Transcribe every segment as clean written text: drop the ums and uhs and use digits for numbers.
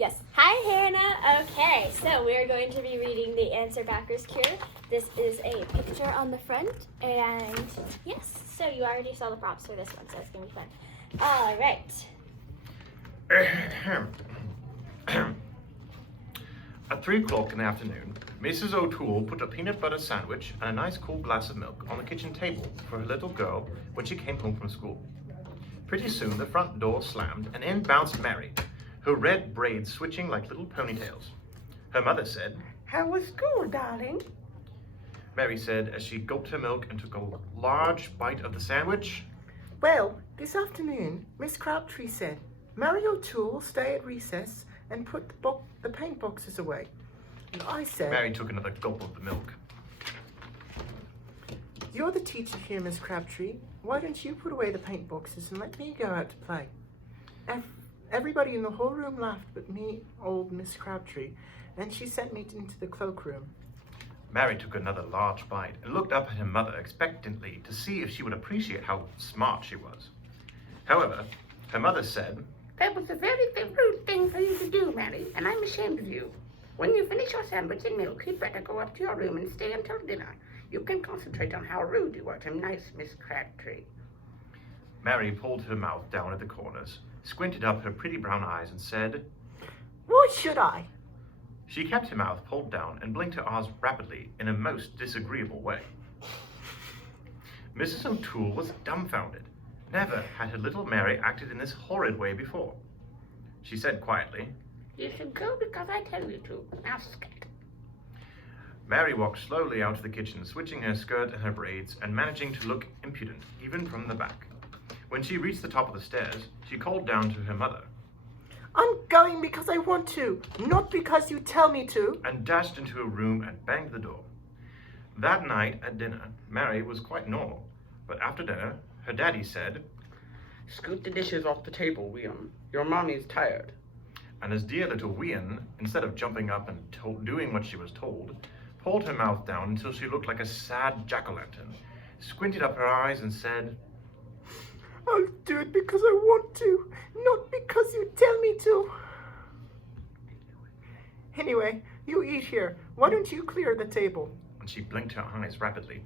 Yes. Hi, Hannah. Okay, so we're going to be reading The Answer Backers Cure. This is a picture on the front, and yes, so you already saw the props for this one, so it's going to be fun. All right. At 3 o'clock in the afternoon, Mrs. O'Toole put a peanut butter sandwich and a nice cool glass of milk on the kitchen table for her little girl when she came home from school. Pretty soon the front door slammed and in bounced Mary, her red braids switching like little ponytails. Her mother said, "How was school, darling?" Mary said as she gulped her milk and took a large bite of the sandwich. "Well, this afternoon, Miss Crabtree said Mary O'Toole will stay at recess and put the paint boxes away. And I said..." Mary took another gulp of the milk. "You're the teacher here, Miss Crabtree. Why don't you put away the paint boxes and let me go out to play?" Everybody in the whole room laughed but me, old Miss Crabtree, and she sent me into the cloakroom. Mary took another large bite and looked up at her mother expectantly to see if she would appreciate how smart she was. However, her mother said, "That was a very rude thing for you to do, Mary, and I'm ashamed of you. When you finish your sandwich and milk, you'd better go up to your room and stay until dinner. You can concentrate on how rude you were to nice Miss Crabtree." Mary pulled her mouth down at the corners, squinted up her pretty brown eyes and said, "Why should I?" She kept her mouth pulled down and blinked her eyes rapidly in a most disagreeable way. Mrs. O'Toole was dumbfounded. Never had her little Mary acted in this horrid way before. She said quietly, "You should go because I tell you to. Now scat." Mary walked slowly out of the kitchen, switching her skirt and her braids and managing to look impudent, even from the back. When she reached the top of the stairs, she called down to her mother, "I'm going because I want to, not because you tell me to," and dashed into her room and banged the door. That night at dinner, Mary was quite normal, but after dinner, her daddy said, "Scoot the dishes off the table, William. Your mommy's tired." and as dear little Wian, instead of jumping up and doing what she was told, pulled her mouth down until she looked like a sad jack-o'-lantern, squinted up her eyes and said, "I'll do it because I want to, not because you tell me to. Anyway, you eat here. Why don't you clear the table?" and she blinked her eyes rapidly.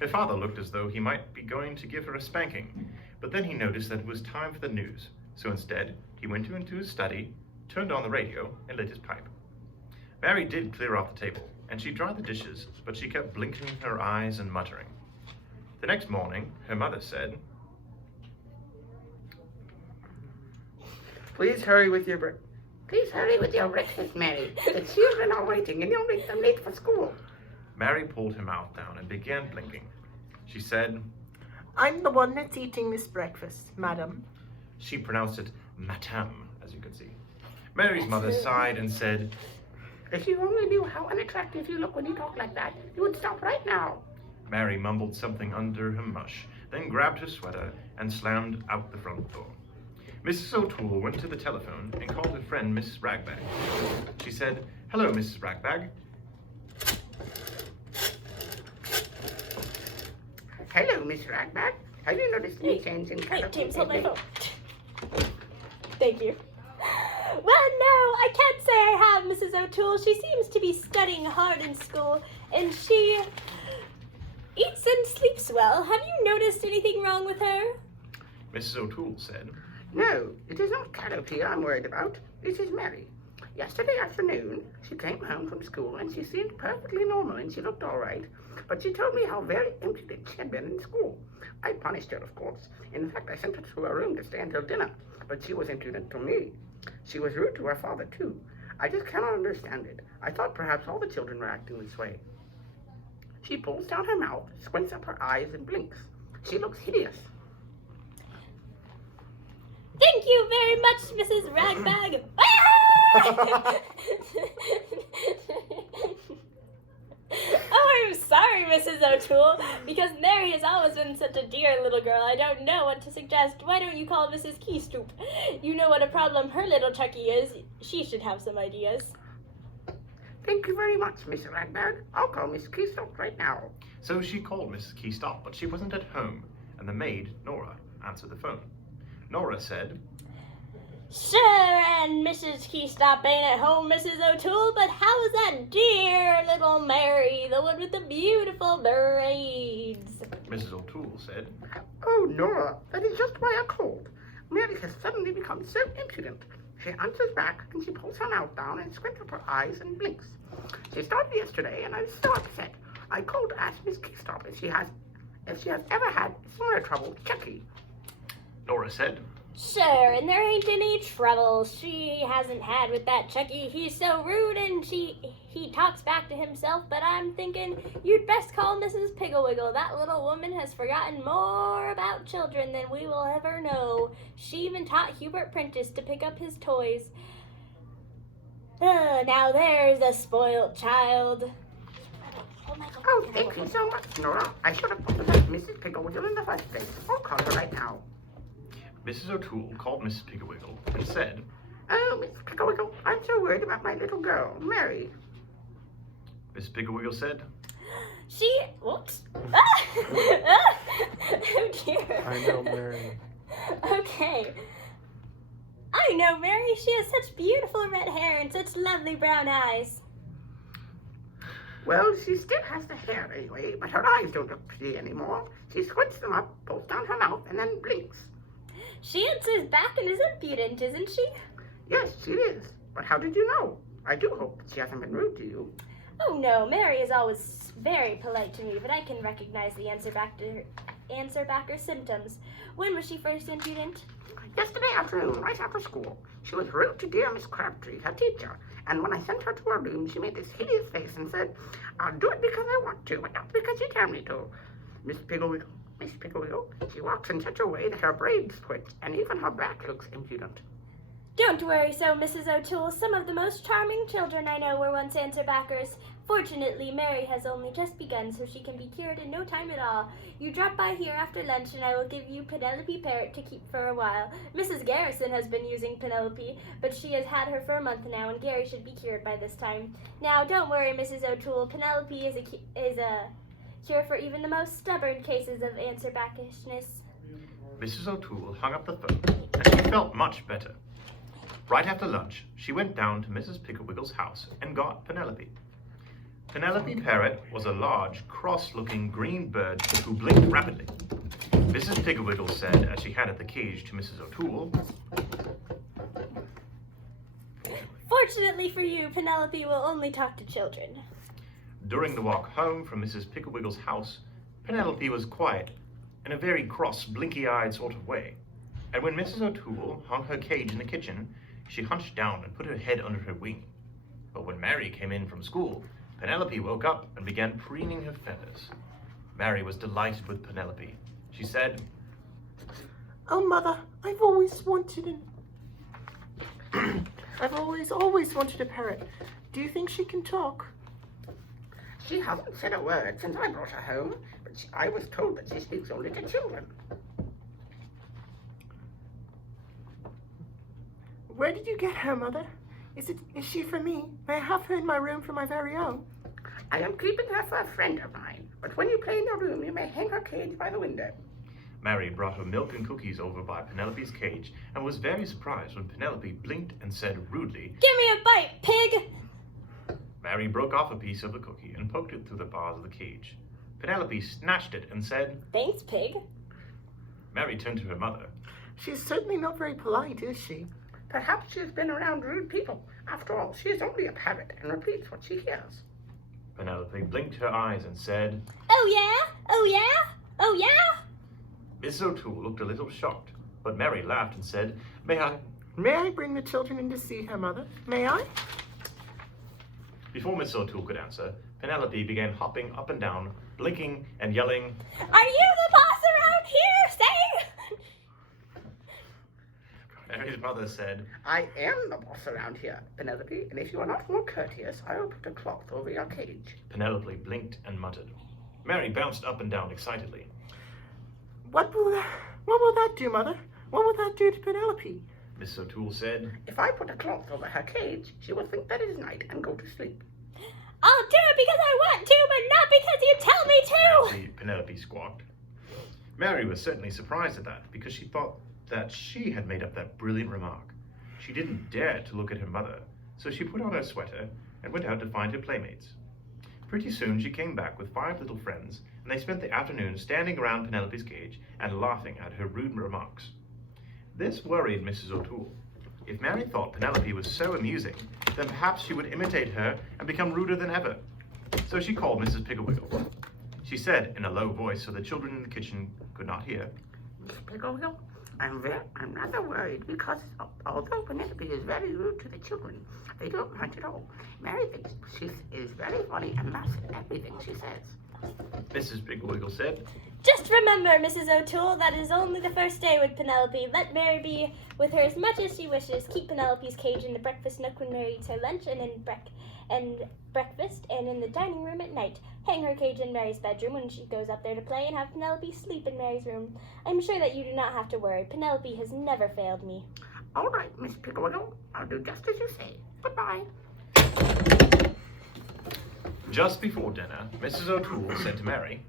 Her father looked as though he might be going to give her a spanking, but then he noticed that it was time for the news, so instead he went into his study, turned on the radio, and lit his pipe. Mary did clear off the table, and she dried the dishes, but she kept blinking her eyes and muttering. The next morning, her mother said, Please hurry with your "Please hurry with your breakfast, Mary. The children are waiting and you'll make them late for school." Mary pulled her mouth down and began blinking. She said, "I'm the one that's eating this breakfast, madam." she pronounced it matam, as you could see. Mary's mother sighed and said, "If you only knew how unattractive you look when you talk like that, you would stop right now." Mary mumbled something under her mush, then grabbed her sweater and slammed out the front door. Mrs. O'Toole went to the telephone and called her friend, Mrs. Ragbag. She said, "Hello, Mrs. Ragbag." "Hello, Miss Ragbag. Have you noticed any change in Wait, James, hold my lately?" phone. Thank you. Well, no, I can't say I have, Mrs. O'Toole. She seems to be studying hard in school, and she eats and sleeps well. Have you noticed anything wrong with her? Mrs. O'Toole said, "No, it is not Caterpillar I'm worried about. This is Mary. Yesterday afternoon, she came home from school and she seemed perfectly normal and she looked all right. But she told me how very impudent she had been in school. I punished her, of course. In fact, I sent her to her room to stay until dinner. But she was impudent to me. She was rude to her father, too. I just cannot understand it. I thought perhaps all the children were acting this way. She pulls down her mouth, squints up her eyes, and blinks. She looks hideous." Thank you very much, Mrs. Ragbag. Oh, I'm sorry, Mrs. O'Toole, because Mary has always been such a dear little girl. I don't know what to suggest. Why don't you call Mrs. Keystoop? You know what a problem her little Chucky is. She should have some ideas. "Thank you very much, Miss Ragbag. I'll call Miss Keystop right now." So she called Mrs. Keystop, but she wasn't at home, and the maid, Nora, answered the phone. Nora said, Sure, and Mrs. Keystop ain't at home, Mrs. O'Toole, but how's that dear little Mary, the one with the beautiful braids? Mrs. O'Toole said. Oh, Nora, that is just why I called. Mary has suddenly become so impudent. She answers back, and she pulls her mouth down and squints up her eyes and blinks. She started yesterday, and I was so upset. I called to ask Miss Keystop if she has ever had similar trouble with Chucky. Nora said. Sure, and there ain't any trouble she hasn't had with that Chucky. He's so rude and he talks back to himself, but I'm thinking you'd best call Mrs. Piggle. That little woman has forgotten more about children than we will ever know. She even taught Hubert Prentice to pick up his toys. Now there's a spoiled child. Oh, thank you so much, Nora. I should have put that Mrs. Pigglewiggle in the first place. I'll call her right now. Mrs. O'Toole called Mrs. Pigglewiggle and said, Oh, Miss Pigglewiggle, I'm so worried about my little girl, Mary. Mrs. Pigglewiggle said, Whoops. Oh dear. I know, Mary. Okay. I know Mary. She has such beautiful red hair and such lovely brown eyes. Well, she still has the hair anyway, but her eyes don't look pretty anymore. She squints them up, pulls down her mouth, and then blinks. She answers back and is impudent, isn't she? Yes, she is. But how did you know? I do hope that she hasn't been rude to you. Oh no, Mary is always very polite to me, but I can recognize the answer backer symptoms. When was she first impudent? Yesterday afternoon, right after school, she was rude to dear Miss Crabtree, her teacher, and when I sent her to her room, she made this hideous face and said, I'll do it because I want to, but not because you tell me to. Miss Pigglewiggle, she walks in such a way that her braids twitch, and even her back looks impudent. Don't worry so, Mrs. O'Toole. Some of the most charming children I know were once answer backers. Fortunately, Mary has only just begun, so she can be cured in no time at all. You drop by here after lunch, and I will give you Penelope Parrot to keep for a while. Mrs. Garrison has been using Penelope, but she has had her for a month now, and Gary should be cured by this time. Now, don't worry, Mrs. O'Toole. Penelope is a cure for even the most stubborn cases of answer backishness. Mrs. O'Toole hung up the phone, and she felt much better. Right after lunch, she went down to Mrs. Pigglewiggle's house and got Penelope. Penelope Parrot was a large, cross-looking green bird who blinked rapidly. Mrs. Pigglewiggle said as she handed the cage to Mrs. O'Toole, Fortunately for you, Penelope will only talk to children. During the walk home from Mrs. Pigglewiggle's house, Penelope was quiet, in a very cross, blinky-eyed sort of way. And when Mrs. O'Toole hung her cage in the kitchen, she hunched down and put her head under her wing. But when Mary came in from school, Penelope woke up and began preening her feathers. Mary was delighted with Penelope. She said, Oh, Mother, I've always wanted I've always wanted a parrot. Do you think she can talk? She hasn't said a word since I brought her home, but I was told that she speaks only to children. Where did you get her, Mother? Is she for me? May I have her in my room for my very own? I am keeping her for a friend of mine, but when you play in your room, you may hang her cage by the window. Mary brought her milk and cookies over by Penelope's cage and was very surprised when Penelope blinked and said rudely, Give me a bite, pig! Mary broke off a piece of the cookie and poked it through the bars of the cage. Penelope snatched it and said, Thanks, pig. Mary turned to her mother. She's certainly not very polite, is she? Perhaps she has been around rude people. After all, she is only a parrot and repeats what she hears. Penelope blinked her eyes and said, Oh yeah? Oh yeah? Oh yeah? Miss O'Toole looked a little shocked, but Mary laughed and said, May I bring the children in to see her, Mother? May I? Before Miss O'Toole could answer, Penelope began hopping up and down, blinking and yelling, Are you the boss around here? Say! Mary's mother said, I am the boss around here, Penelope, and if you are not more courteous, I will put a cloth over your cage. Penelope blinked and muttered. Mary bounced up and down excitedly. What will that do, Mother? What will that do to Penelope? Miss O'Toole said, If I put a cloth over her cage, she will think that it is night and go to sleep. I'll do it because I want to, but not because you tell me to! Penelope squawked. Mary was certainly surprised at that, because she thought that she had made up that brilliant remark. She didn't dare to look at her mother, so she put on her sweater and went out to find her playmates. Pretty soon she came back with 5 little friends, and they spent the afternoon standing around Penelope's cage and laughing at her rude remarks. This worried Mrs. O'Toole. If Mary thought Penelope was so amusing, then perhaps she would imitate her and become ruder than ever. So she called Mrs. Piggle. She said in a low voice so the children in the kitchen could not hear, Miss Piggle, I'm rather worried because although Penelope is very rude to the children, they don't mind at all. Mary thinks she is very funny and laughs at everything she says. Mrs. Piggle said. Just remember, Mrs. O'Toole, that is only the first day with Penelope. Let Mary be with her as much as she wishes. Keep Penelope's cage in the breakfast nook when Mary eats her lunch and breakfast, and in the dining room at night. Hang her cage in Mary's bedroom when she goes up there to play, and have Penelope sleep in Mary's room. I'm sure that you do not have to worry. Penelope has never failed me. All right, Miss Piggle, I'll do just as you say. Goodbye. Just before dinner, Mrs. O'Toole said to Mary,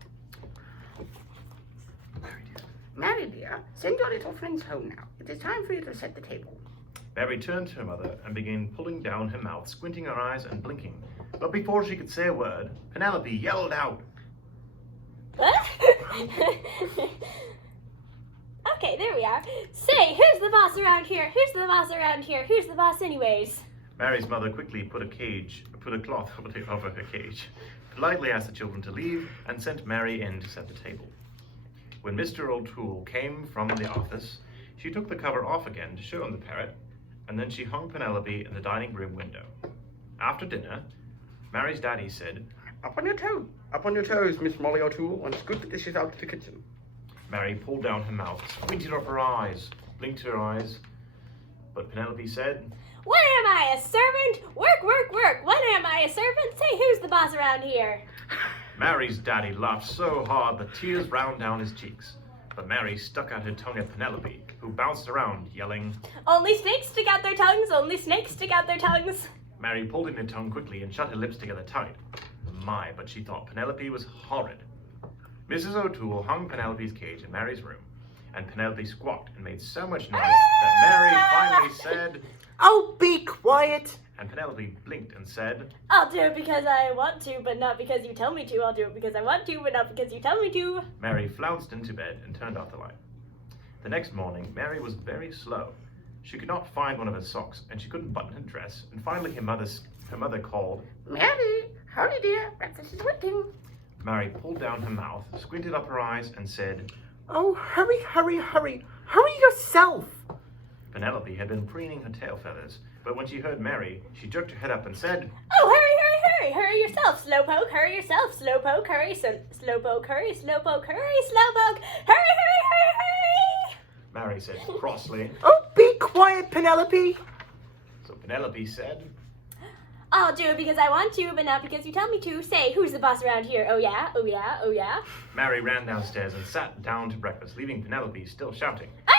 Mary, dear, send your little friends home now. It is time for you to set the table. Mary turned to her mother and began pulling down her mouth, squinting her eyes and blinking. But before she could say a word, Penelope yelled out. What? Okay, there we are. Say, who's the boss around here? Who's the boss around here? Who's the boss anyways? Mary's mother quickly put a cloth over her cage, politely asked the children to leave, and sent Mary in to set the table. When Mr. O'Toole came from the office, she took the cover off again to show him the parrot, and then she hung Penelope in the dining room window. After dinner, Mary's daddy said, Up on your toes, Miss Molly O'Toole, and scoot the dishes out to the kitchen. Mary pulled down her mouth, squinted up her eyes, blinked her eyes, but Penelope said, What am I, a servant? Work, work, work. What am I, a servant? Say, who's the boss around here? Mary's daddy laughed so hard the tears ran down his cheeks. But Mary stuck out her tongue at Penelope, who bounced around, yelling, Only snakes stick out their tongues. Only snakes stick out their tongues. Mary pulled in her tongue quickly and shut her lips together tight. My, but she thought Penelope was horrid. Mrs. O'Toole hung Penelope's cage in Mary's room, and Penelope squawked and made so much noise that Mary finally said, Oh, be quiet! and Penelope blinked and said, I'll do it because I want to, but not because you tell me to. I'll do it because I want to, but not because you tell me to. Mary flounced into bed and turned off the light. The next morning, Mary was very slow. She could not find one of her socks, and she couldn't button her dress, and finally her mother called. Mary, hurry, dear. Breakfast is waiting. Mary pulled down her mouth, squinted up her eyes, and said, Oh, hurry, hurry, hurry. Hurry yourself! Penelope had been preening her tail feathers, but when she heard Mary, she jerked her head up and said, Oh, hurry, hurry, hurry. Hurry yourself, slowpoke. Hurry yourself, slowpoke. Hurry, slowpoke. Hurry, slowpoke. Hurry, slowpoke. Hurry, hurry, hurry, hurry. Mary said crossly. Oh, be quiet, Penelope! So Penelope said, I'll do it because I want to, but not because you tell me to. Say, who's the boss around here? Oh yeah, oh yeah, oh yeah. Mary ran downstairs and sat down to breakfast, leaving Penelope still shouting. Ah!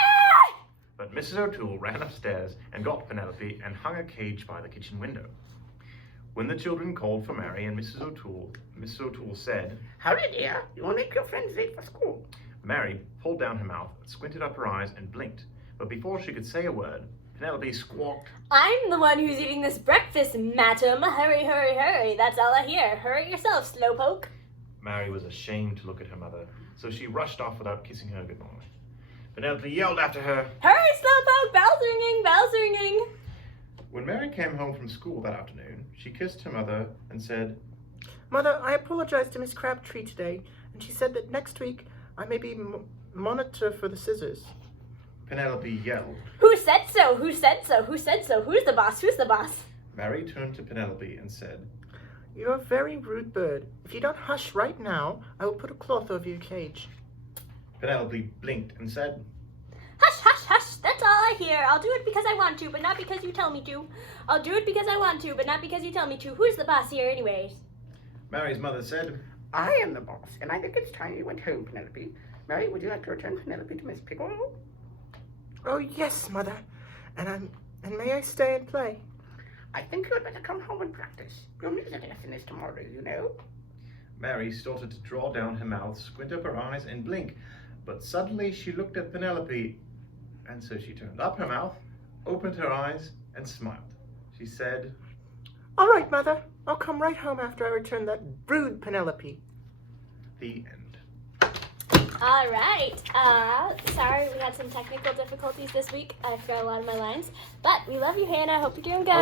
But Mrs. O'Toole ran upstairs and got Penelope and hung a cage by the kitchen window. When the children called for Mary and Mrs. O'Toole said, Hurry, dear. You will make your friends late for school. Mary pulled down her mouth, squinted up her eyes, and blinked. But before she could say a word, Penelope squawked, I'm the one who's eating this breakfast, madam. Hurry, hurry, hurry. That's all I hear. Hurry yourself, slowpoke. Mary was ashamed to look at her mother, so she rushed off without kissing her goodnight. Penelope yelled after her, Hurry, slowpoke. Bells ringing, bells ringing. When Mary came home from school that afternoon, she kissed her mother and said, Mother, I apologized to Miss Crabtree today, and she said that next week I may be monitor for the scissors. Penelope yelled. Who said so? Who said so? Who said so? Who's the boss? Who's the boss? Mary turned to Penelope and said, You're a very rude bird. If you don't hush right now, I will put a cloth over your cage. Penelope blinked and said, Hush, hush, hush. That's all I hear. I'll do it because I want to, but not because you tell me to. I'll do it because I want to, but not because you tell me to. Who's the boss here anyways? Mary's mother said, I am the boss, and I think it's time you went home, Penelope. Mary, would you like to return Penelope to Miss Piggle? Oh, yes, Mother. And may I stay and play? I think you had better come home and practice. Your music lesson is tomorrow, you know. Mary started to draw down her mouth, squint up her eyes, and blink. But suddenly she looked at Penelope, and so she turned up her mouth, opened her eyes and smiled. She said, All right, Mother. I'll come right home after I return that brood Penelope. the end. All right. Sorry we had some technical difficulties this week. I forgot a lot of my lines. But we love you, Hannah. Hope you're doing good.